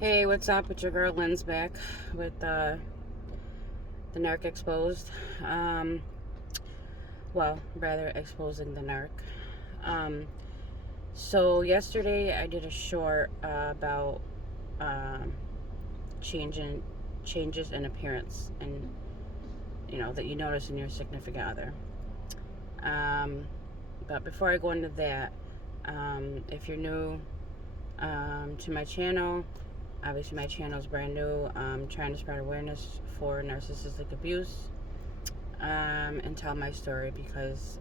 Hey, what's up? It's your girl Lynn's back with the narc exposed. Um, well, rather exposing the narc. Um, so yesterday I did a short about um, changing changes in appearance and that you notice in your significant other. Um, but before I go into that, if you're new to my channel, obviously my channel is brand new. I'm trying to spread awareness for narcissistic abuse and tell my story because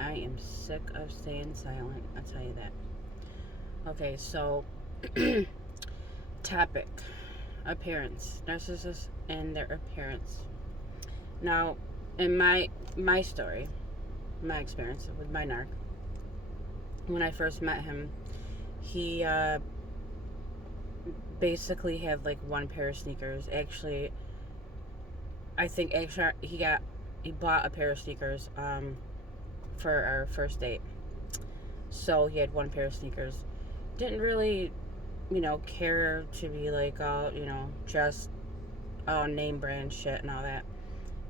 I am sick of staying silent. I'll tell you that. Okay, so topic: appearance, narcissists and their appearance. Now, in my story, my experience with my narc, when I first met him, he basically had like one pair of sneakers. Actually, I think actually he bought a pair of sneakers for our first date. So he had one pair of sneakers. Didn't really, care to be like all, just name brand shit and all that.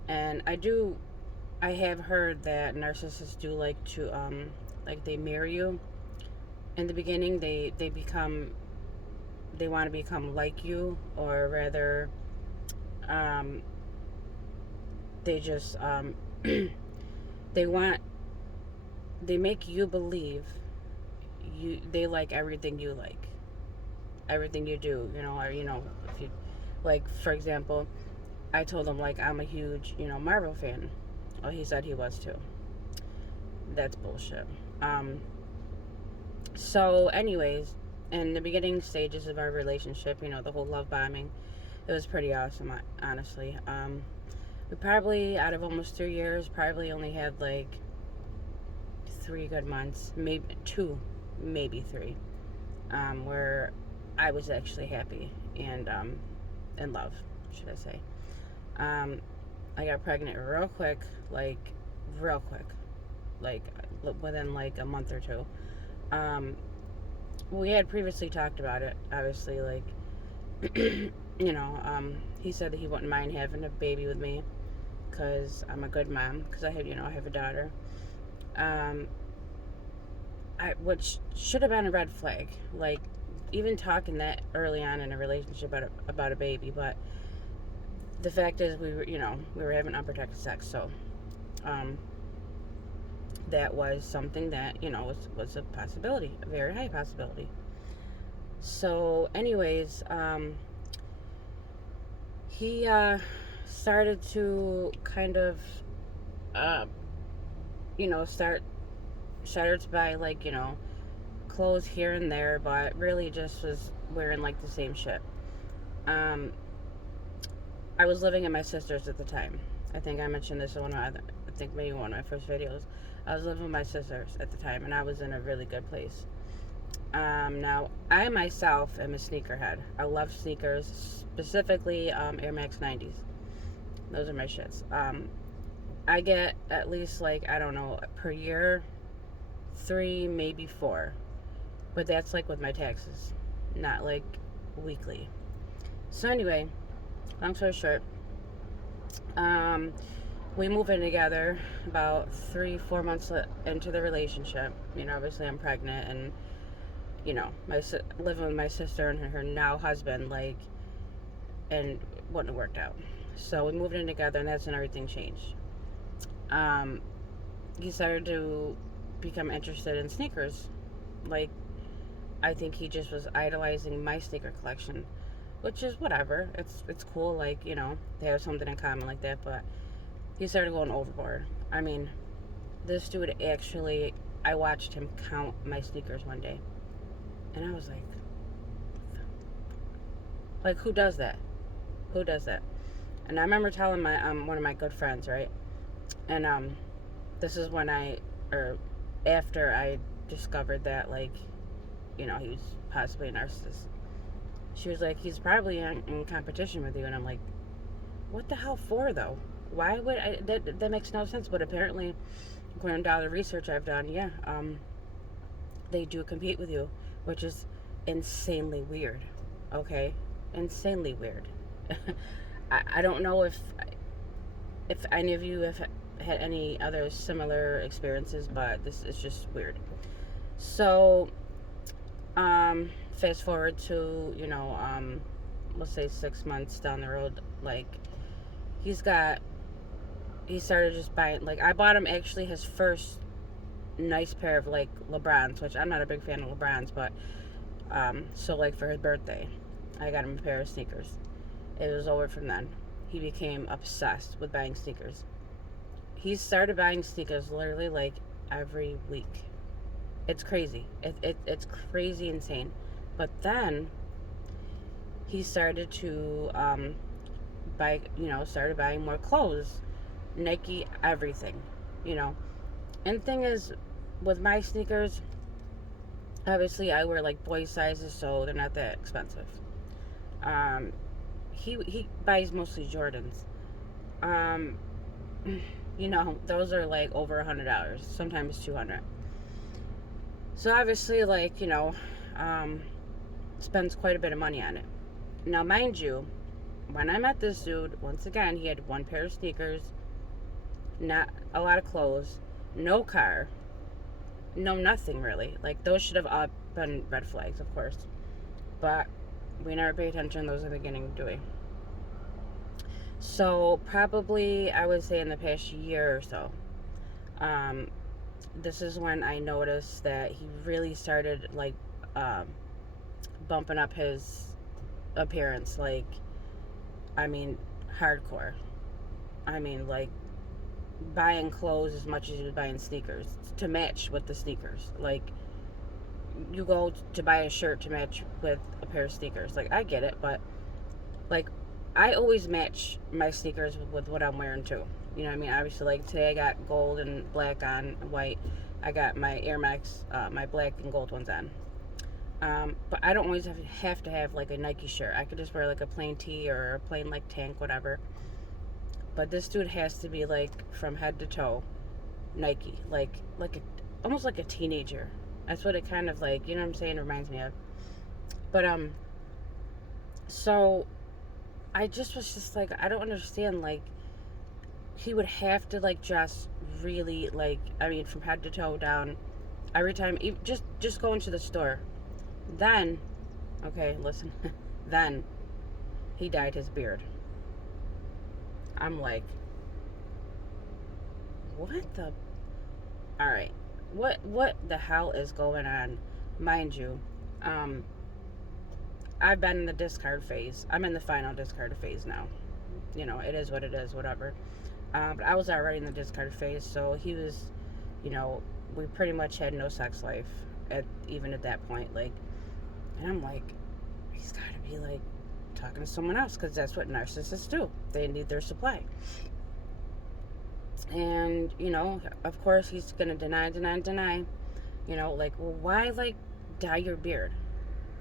And I have heard that narcissists do like to, like they mirror you. In the beginning, they want to become like you, or rather, um, they just, they want, they make you believe they like everything you like, everything you do, or if you like, for example, I told him like I'm a huge, Marvel fan. Well, he said he was too. That's bullshit. Um so anyways, in the beginning stages of our relationship, the whole love bombing, it was pretty awesome, honestly. We probably, out of almost 3 years, probably only had like 3 good months, maybe two, maybe three, where I was actually happy and in love, should I say. Um, I got pregnant like real quick, like within like a month or two. Um, we had previously talked about it, obviously, like, he said that he wouldn't mind having a baby with me because I'm a good mom, because I have a daughter. Um, which should have been a red flag, like, even talking that early on in a relationship about a baby, but the fact is we were having unprotected sex, so um, that was something that was a possibility, a very high possibility. So anyways, he started to kind of uh, start started to buy, like, clothes here and there, but really just was wearing like the same shit. um, I was living at my sister's at the time. I think I mentioned this in I think maybe one of my first videos. I was living with my sisters at the time, and I was in a really good place. Now, I myself am a sneakerhead. I love sneakers, specifically Air Max 90s. Those are my shits. I get at least, like, I don't know, per year, 3, maybe 4. But that's like with my taxes, not like weekly. So anyway, long story short, um, we moved in together about 3, 4 months into the relationship. Obviously I'm pregnant, and living with my sister and her now husband, like, and wouldn't have worked out. So we moved in together, and that's when everything changed. Um, he started to become interested in sneakers. Like, I think he just was idolizing my sneaker collection, which is whatever. It's cool, like, they have something in common like that, but he started going overboard. I mean, this dude actually, I watched him count my sneakers one day, and I was like, who does that? Who does that? And I remember telling my one of my good friends, right? And this is when or after I discovered that, like, he was possibly a narcissist. She was like, he's probably in competition with you, and I'm like, what the hell for, though? Why would I? That makes no sense. But apparently, according to all the research I've done, yeah, they do compete with you, which is insanely weird. Okay, insanely weird. I don't know if any of you have had any other similar experiences, but this is just weird. So, fast forward to, let's say 6 months down the road, like, he's got, he started just buying, like, I bought him actually his first nice pair of, like, LeBrons, which I'm not a big fan of LeBrons, but, so, like, for his birthday, I got him a pair of sneakers. It was over from then. He became obsessed with buying sneakers. He started buying sneakers literally, like, every week. It's crazy. It's crazy insane. But then he started to started buying more clothes, Nike, everything, you know. And the thing is, with my sneakers, obviously I wear like boy sizes, so they're not that expensive. Um, he buys mostly Jordans. Um, those are like over $100, sometimes 200. So obviously, like, um, spends quite a bit of money on it. Now, mind you, when I met this dude, once again, he had one pair of sneakers, not a lot of clothes, no car, no nothing really. Like, those should have all been red flags, of course. But we never pay attention to those in the beginning, do we? So, probably, I would say in the past year or so, um, this is when I noticed that he really started, like, um, bumping up his appearance. Like, I mean, hardcore. I mean, like, buying clothes as much as he was buying sneakers to match with the sneakers. Like, you go to buy a shirt to match with a pair of sneakers. Like, I get it, but, like, I always match my sneakers with what I'm wearing too. You know what I mean? Obviously, like, today I got gold and black on, white. I got my Air Max, my black and gold ones on. But I don't always have to have like a Nike shirt. I could just wear like a plain tee or a plain like tank, whatever. But this dude has to be like from head to toe Nike, almost like a teenager. That's what it kind of like, you know what I'm saying, reminds me of. But so I just was just like, I don't understand. Like, he would have to like dress really, like, I mean, from head to toe down every time, just go into the store. Then, okay, listen. Then he dyed his beard. I'm like, what the? All right, what the hell is going on? Mind you, um, I've been in the discard phase. I'm in the final discard phase now. It is what it is, whatever. But I was already in the discard phase, so he was, you know, we pretty much had no sex life even at that point. Like, and I'm like, he's got to be like talking to someone else, because that's what narcissists do. They need their supply. And, of course, he's going to deny. Like, well, why, like, dye your beard?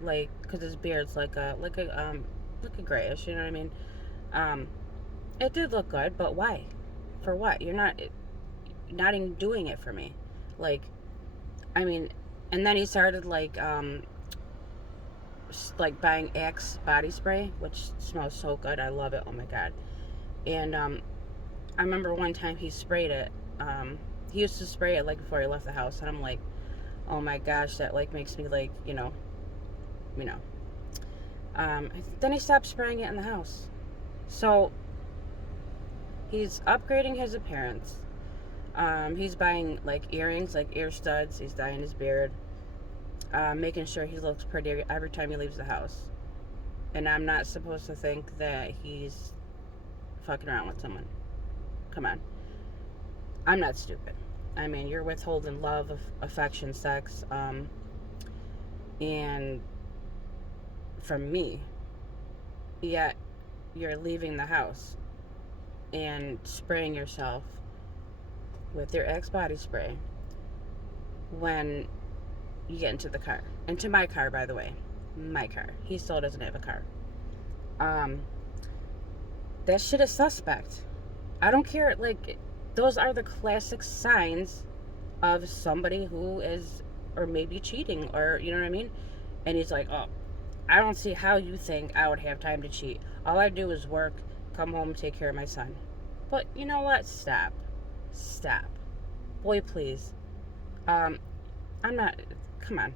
Like, because his beard's like a grayish, you know what I mean? Um, it did look good, but why? For what? You're not even doing it for me. Like, I mean, and then he started, like buying Axe body spray, which smells so good. I love it. Oh my God. And, I remember one time he sprayed it. He used to spray it like before he left the house, and I'm like, oh my gosh, that like makes me like, you know. Then he stopped spraying it in the house. So he's upgrading his appearance. He's buying like earrings, like ear studs. He's dyeing his beard, making sure he looks pretty every time he leaves the house. And I'm not supposed to think that he's fucking around with someone. Come on. I'm not stupid. I mean, you're withholding love, affection, sex, and from me. Yet you're leaving the house and spraying yourself with your Axe body spray when you get into the car. Into my car, by the way. My car. He still doesn't have a car. Um, that shit is suspect. I don't care. Like, those are the classic signs of somebody who is, or maybe cheating, or, you know what I mean? And he's like, oh, I don't see how you think I would have time to cheat. All I do is work, come home, take care of my son. But you know what? Stop. Stop. Boy, please. Um, I'm not. Come on.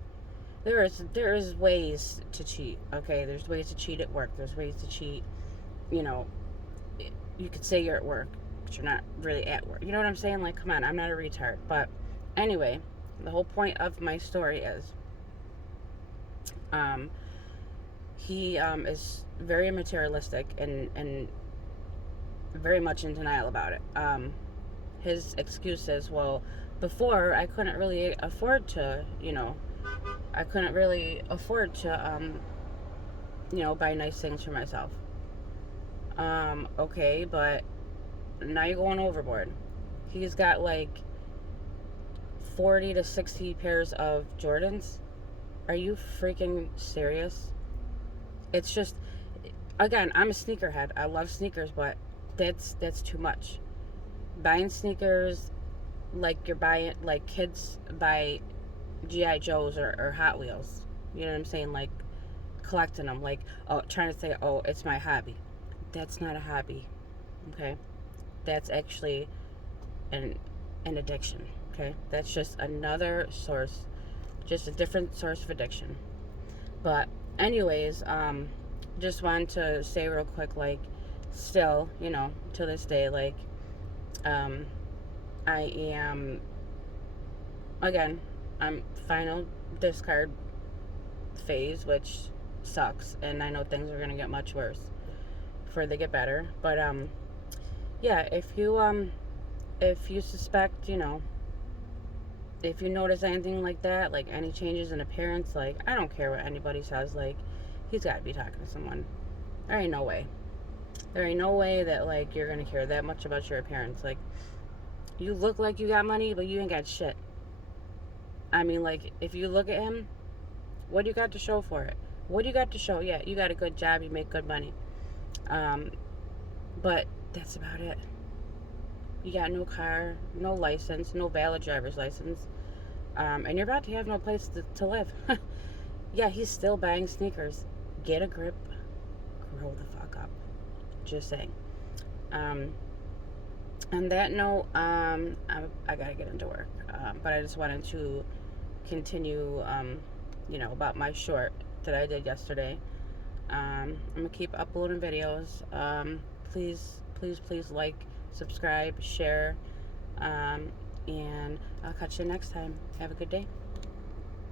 There is ways to cheat. Okay, there's ways to cheat at work. There's ways to cheat. You know, you could say you're at work, but you're not really at work. You know what I'm saying? Like, come on, I'm not a retard. But anyway, the whole point of my story is, um, he is very materialistic and very much in denial about it. His excuse is, well, before I couldn't really afford to, I couldn't really afford to, buy nice things for myself. Okay, but now you're going overboard. He's got like 40 to 60 pairs of Jordans. Are you freaking serious? It's just, again, I'm a sneakerhead. I love sneakers, but that's too much. Buying sneakers like you're buying, like kids buy GI Joes or Hot Wheels. You know what I'm saying? Like collecting them, like, oh, trying to say, oh, it's my hobby. That's not a hobby. Okay, that's actually an an addiction. Okay, that's just another source, just a different source of addiction. But anyways, just wanted to say real quick, like, still, to this day, like, um, I am, again, I'm final discard phase, which sucks, and I know things are gonna get much worse before they get better. But yeah, if you suspect, if you notice anything like that, like any changes in appearance, like, I don't care what anybody says, like, he's got to be talking to someone. There ain't no way. There ain't no way that, like, you're gonna care that much about your appearance. Like, you look like you got money, but you ain't got shit. I mean, like, if you look at him, what do you got to show for it? What do you got to show? Yeah, you got a good job, you make good money. Um, but that's about it. You got no car, no license, no valid driver's license, and you're about to have no place to live. Yeah, he's still buying sneakers. Get a grip. Grow the fuck up. Just saying. Um, on that note, I gotta get into work. But I just wanted to continue, about my short that I did yesterday. I'm gonna keep uploading videos. Please, please, please like, subscribe, share, and I'll catch you next time. Have a good day.